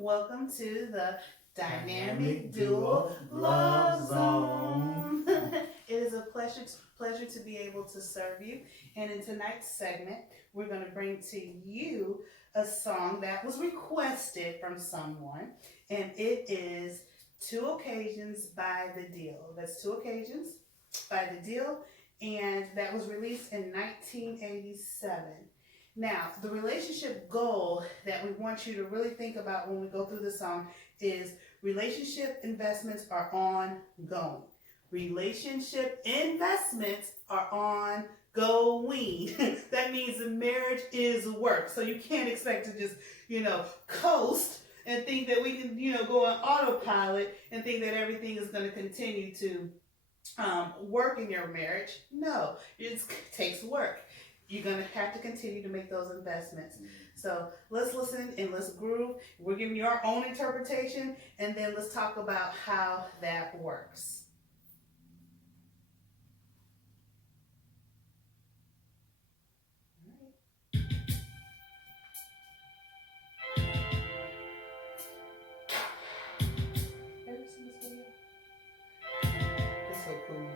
Welcome to the Dynamic Dynamic Duo Duo Love Love Zone. Zone. It is a pleasure to be able to serve you. And in tonight's segment, we're going to bring to you a song that was requested from someone, and it is Two Occasions by the Deele. That's Two Occasions by the Deele, and that was released in 1987. Now, the relationship goal that we want you to really think about when we go through the song is relationship investments are ongoing. Relationship investments are ongoing. That means the marriage is work. So you can't expect to just, coast and think that we can, go on autopilot and think that everything is going to continue to work in your marriage. No, it takes work. You're going to have to continue to make those investments. So let's listen and let's groove. We're giving you our own interpretation, and then let's talk about how that works. Have you seen this video? It's so cool.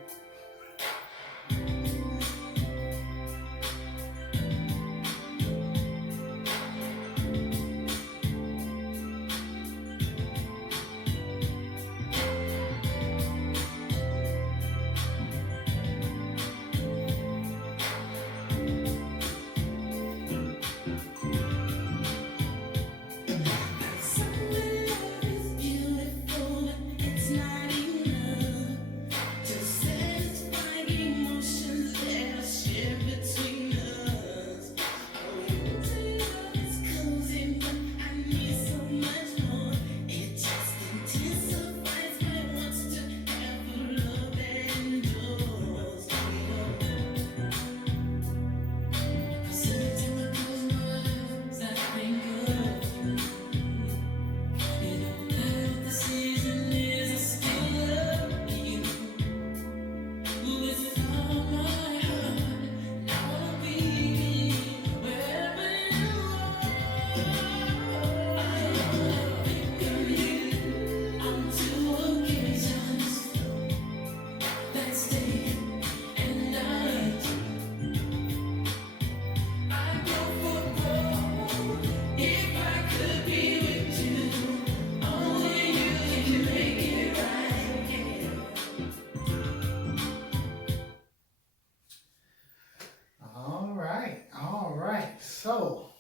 All right. So,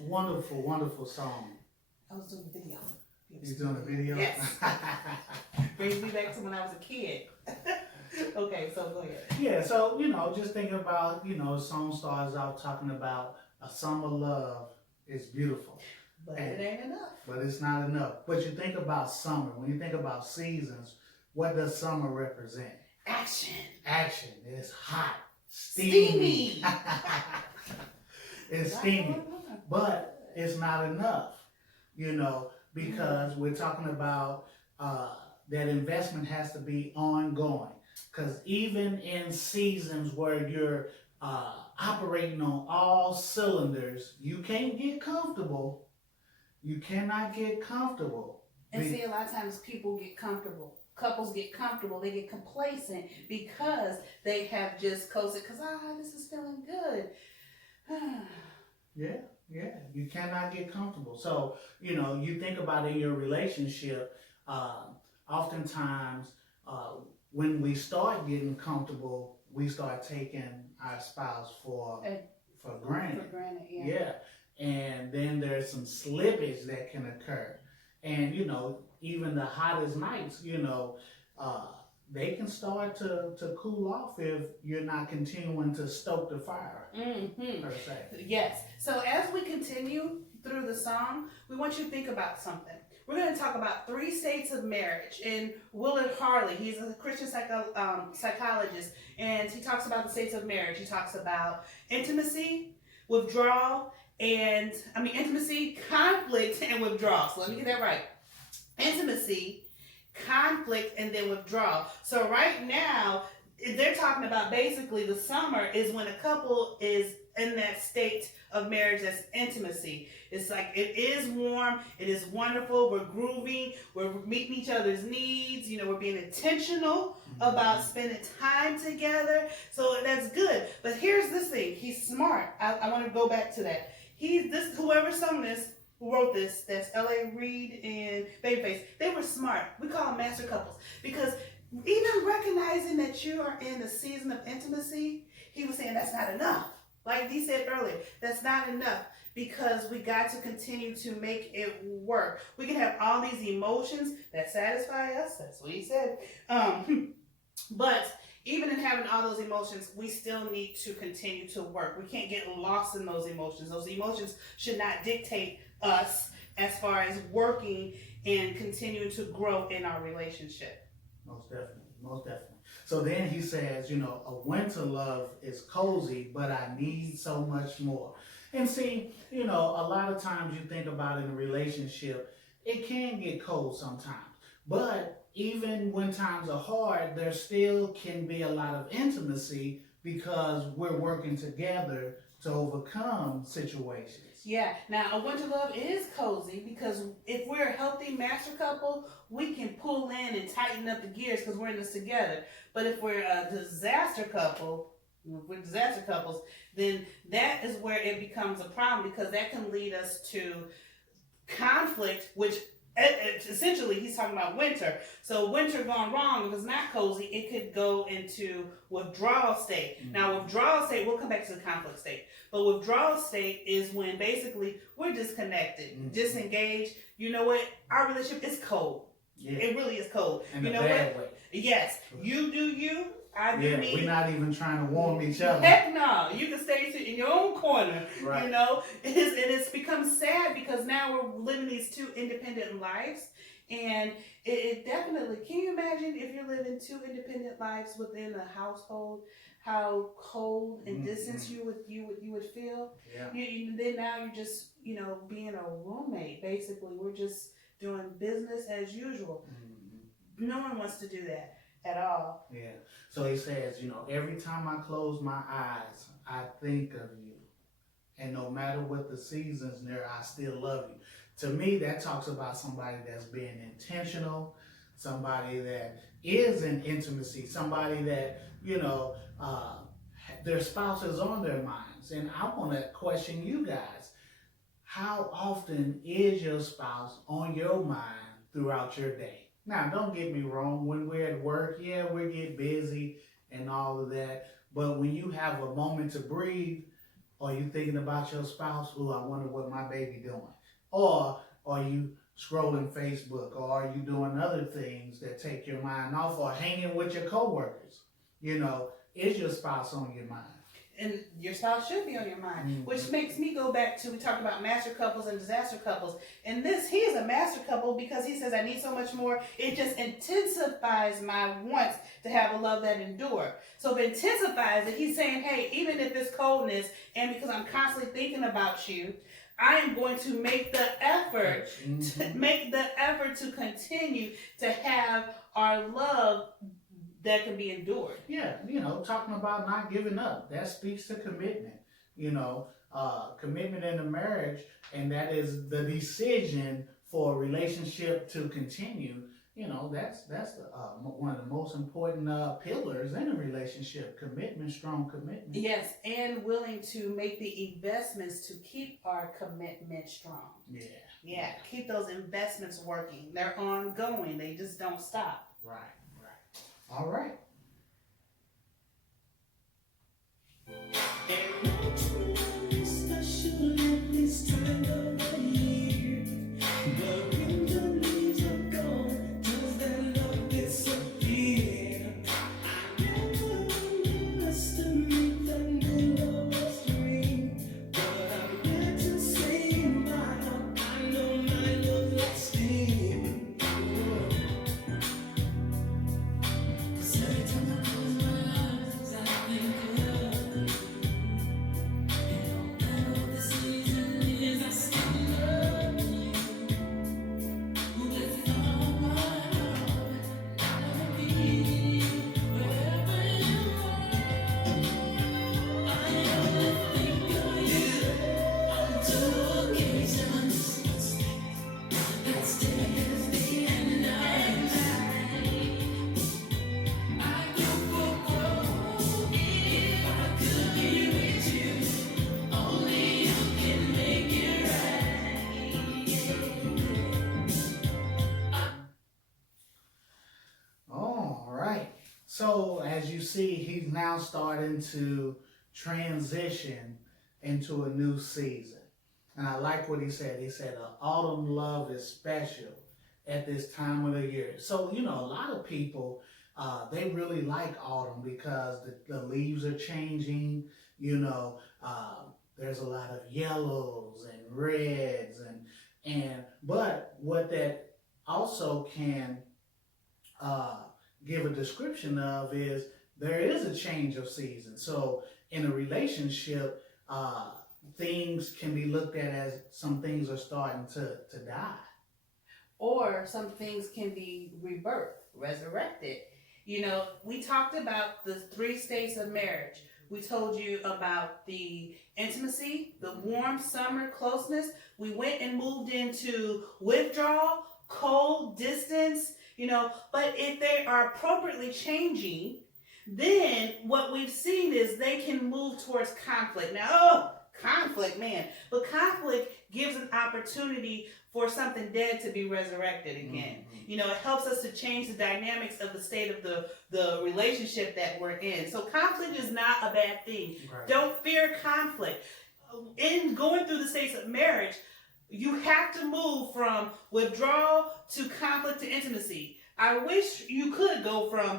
wonderful, wonderful song. I was doing a video. You doing a video? Yes. Brings me back to when I was a kid. Okay, so go ahead. Yeah, so, just thinking about, the song starts out talking about a summer love is beautiful. But it ain't enough. But it's not enough. But you think about summer. When you think about seasons, what does summer represent? Action. Action. It's hot. Steamy. It's steamy. But it's not enough, because we're talking about that investment has to be ongoing. Because even in seasons where you're operating on all cylinders, you can't get comfortable. You cannot get comfortable. And see, a lot of times people get comfortable. Couples get comfortable. They get complacent because they have just coasted. Because, this is feeling good. Yeah. You cannot get comfortable. So, you think about in your relationship, oftentimes when we start getting comfortable, we start taking our spouse for granted. For granted, yeah. Yeah. And then there's some slippage that can occur. And, even the hottest nights, they can start to cool off if you're not continuing to stoke the fire, per se. Yes. So as we continue through the song, we want you to think about something. We're going to talk about 3 states of marriage. And Willard Harley, he's a Christian psychologist, and he talks about the states of marriage. He talks about intimacy, withdrawal, intimacy, conflict, and withdrawal. So let me get that right. Intimacy, conflict, and then withdrawal. So right now, they're talking about basically the summer is when a couple is in that state of marriage that's intimacy. It's like it is warm, it is wonderful, we're grooving, we're meeting each other's needs, you know, we're being intentional about spending time together. So that's good. But here's this thing, he's smart. I want to go back to that. Whoever sung this, who wrote this, that's L.A. Reid and Babyface, they were smart. We call them master couples. Because even recognizing that you are in a season of intimacy, he was saying that's not enough. Like he said earlier, that's not enough, because we got to continue to make it work. We can have all these emotions that satisfy us. That's what he said. But even in having all those emotions, we still need to continue to work. We can't get lost in those emotions. Those emotions should not dictate us as far as working and continuing to grow in our relationship. Most definitely. Most definitely. So then he says, you know, a winter love is cozy, but I need so much more. And see, you know, a lot of times you think about in a relationship, it can get cold sometimes. But even when times are hard, there still can be a lot of intimacy because we're working together to overcome situations. Yeah. Now, a winter love is cozy because if we're a healthy master couple, we can pull in and tighten up the gears because we're in this together. But if we're a disaster couple, then that is where it becomes a problem, because that can lead us to conflict, which essentially he's talking about winter. So winter gone wrong, if it's not cozy, it could go into withdrawal state. Mm-hmm. Now withdrawal state, we'll come back to the conflict state, but withdrawal state is when basically we're disconnected, disengaged. You know what? Our relationship is cold. Yeah. It really is cold. In you a know bad what? way. Yes. You do you. I do me. We're not even trying to warm each other. Heck no. You can stay in your own corner. Right. You know? It's become sad because now we're living these two independent lives. And it definitely, can you imagine if you're living two independent lives within a household, how cold and distance you would feel? Yeah. Then now you're just, you know, being a roommate, basically. We're just doing business as usual. Mm-hmm. No one wants to do that at all. Yeah. So he says, you know, every time I close my eyes, I think of you. And no matter what the seasons there, I still love you. To me, that talks about somebody that's being intentional, somebody that is in intimacy, somebody that, you know, their spouse is on their minds. And I want to question you guys. How often is your spouse on your mind throughout your day? Now, don't get me wrong. When we're at work, yeah, we get busy and all of that. But when you have a moment to breathe, are you thinking about your spouse? Ooh, I wonder what my baby doing. Or are you scrolling Facebook? Or are you doing other things that take your mind off? Or hanging with your coworkers? You know, is your spouse on your mind? And your spouse should be on your mind, which makes me go back to, we talked about master couples and disaster couples. And he is a master couple because he says, I need so much more. It just intensifies my wants to have a love that endure. So it intensifies it. He's saying, hey, even if it's coldness and because I'm constantly thinking about you, I am going to make the effort to continue to have our love that can be endured. Yeah, you know, talking about not giving up. That speaks to commitment. You know, commitment in a marriage, and that is the decision for a relationship to continue. You know, that's one of the most important pillars in a relationship. Commitment, strong commitment. Yes, and willing to make the investments to keep our commitment strong. Yeah, keep those investments working. They're ongoing. They just don't stop. Right. All right. So as you see, he's now starting to transition into a new season. And I like what he said. He said, autumn love is special at this time of the year. So, you know, a lot of people, they really like autumn because the leaves are changing, you know, there's a lot of yellows and reds but what that also can uh, give a description of is there is a change of season. So in a relationship, things can be looked at as some things are starting to die. Or some things can be rebirthed, resurrected. You know, we talked about the 3 states of marriage. We told you about the intimacy, the warm summer closeness. We went and moved into withdrawal, cold, distance, you know, but if they are appropriately changing, then what we've seen is they can move towards conflict. Now, conflict, man. But conflict gives an opportunity for something dead to be resurrected again. Mm-hmm. You know, it helps us to change the dynamics of the state of the relationship that we're in. So conflict is not a bad thing. Right. Don't fear conflict. In going through the states of marriage, you have to move from withdrawal to conflict to intimacy. I wish you could go from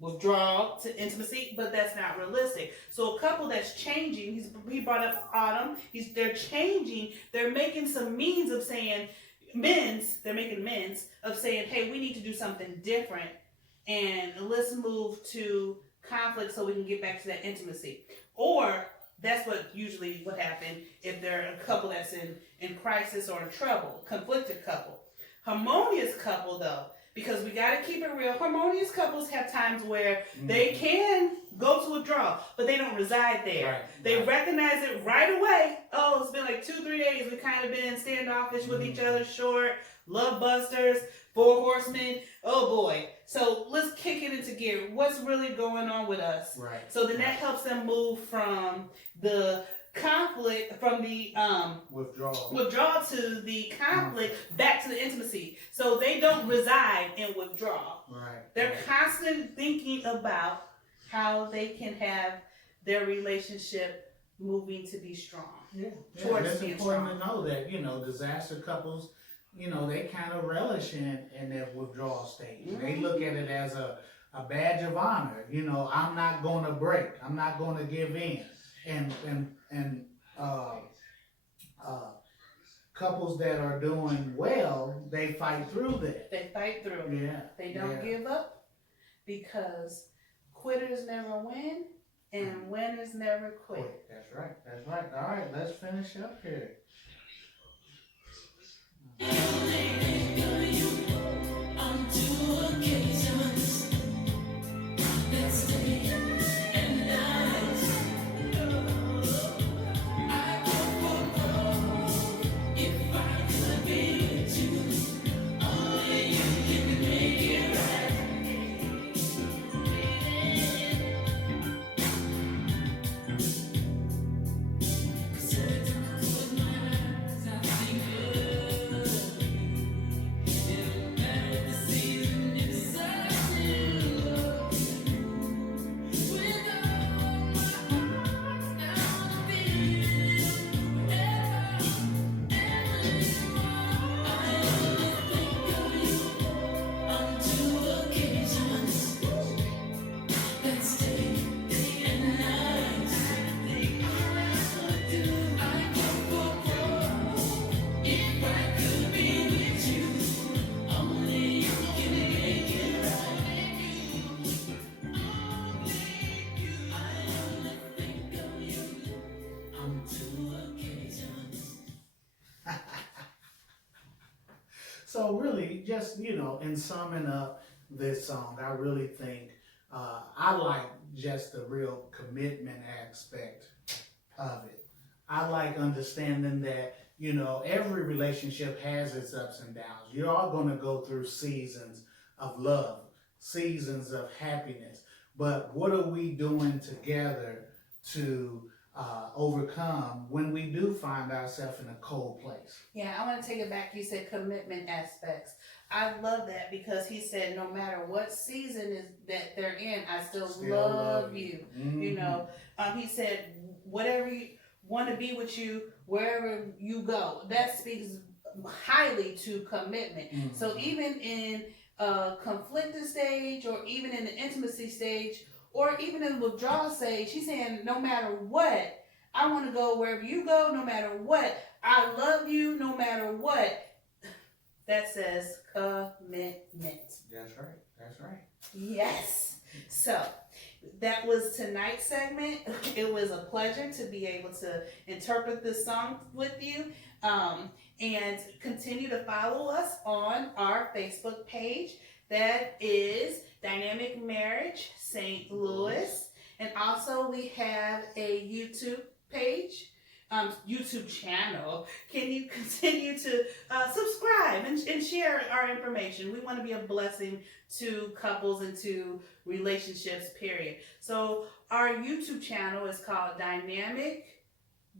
withdrawal to intimacy, but that's not realistic. So a couple that's changing, he brought up autumn, they're changing, they're making some means of saying, they're making amends of saying, hey, we need to do something different, and let's move to conflict so we can get back to that intimacy. Or that's what happened if they're a couple that's in crisis or in trouble, conflicted couple. Harmonious couple, though, because we got to keep it real. Harmonious couples have times where they can go to withdrawal, but they don't reside there. Right, they recognize it right away. Oh, it's been like 2-3 days. We kind of been standoffish with each other, short, love busters, 4 horsemen. Oh boy. So let's kick it into gear. What's really going on with us? Right. So then that helps them move from the conflict, from the withdrawal to the conflict, back to the intimacy. So they don't reside in withdrawal. Right. They're constantly thinking about how they can have their relationship moving to be strong. Yeah. It's important to know that, you know, disaster couples, you know, they kind of relish in their withdrawal state. Mm-hmm. They look at it as a badge of honor. You know, I'm not going to break. I'm not going to give in. And couples that are doing well, they fight through that. They fight through. Yeah. They don't give up, because quitters never win and winners never quit. That's right. That's right. All right, let's finish up here. So really, just, you know, in summing up this song, I really think I like just the real commitment aspect of it. I like understanding that, you know, every relationship has its ups and downs. You're all going to go through seasons of love, seasons of happiness. But what are we doing together to overcome when we do find ourselves in a cold place. Yeah, I want to take it back. You said commitment aspects. I love that because he said no matter what season is that they're in, I still love you. Mm-hmm. You know, he said whatever you want to be with you wherever you go. That speaks highly to commitment. Mm-hmm. So even in a conflicted stage, or even in the intimacy stage, or even in the withdrawal stage, he's saying no matter what, I want to go wherever you go, no matter what. I love you no matter what. That says commitment. That's right. That's right. Yes. So that was tonight's segment. It was a pleasure to be able to interpret this song with you. And continue to follow us on our Facebook page. That is Dynamic Marriage St. Louis. And also we have a YouTube page, YouTube channel. Can you continue to subscribe and share our information? We want to be a blessing to couples and to relationships, period. So our YouTube channel is called Dynamic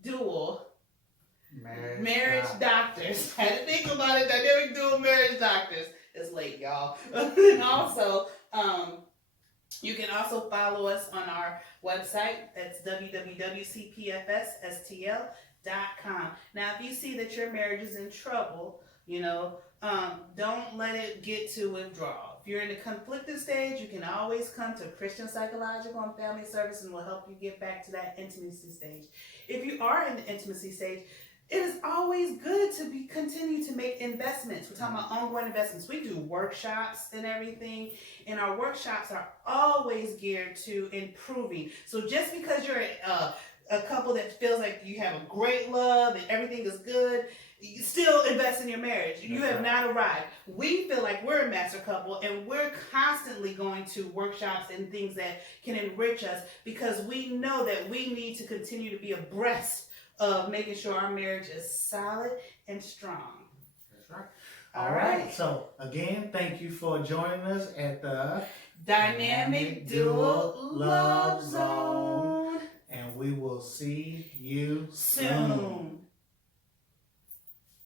Dual Marriage Doctors. I had to think about it. Dynamic Dual Marriage Doctors. It's late, y'all. And also, you can also follow us on our website. That's www.cpfsstl.com. Now, if you see that your marriage is in trouble, don't let it get to withdrawal. If you're in the conflicted stage, you can always come to Christian Psychological and Family Service, and we'll help you get back to that intimacy stage. If you are in the intimacy stage, it is always good to continue to make investments. We're talking about ongoing investments. We do workshops and everything, and our workshops are always geared to improving. So just because you're a couple that feels like you have a great love and everything is good, you still invest in your marriage. You have not arrived. We feel like we're a master couple, and we're constantly going to workshops and things that can enrich us, because we know that we need to continue to be abreast of making sure our marriage is solid and strong. That's right. All right. So again, thank you for joining us at the Dynamic Dual Love Zone. And we will see you soon.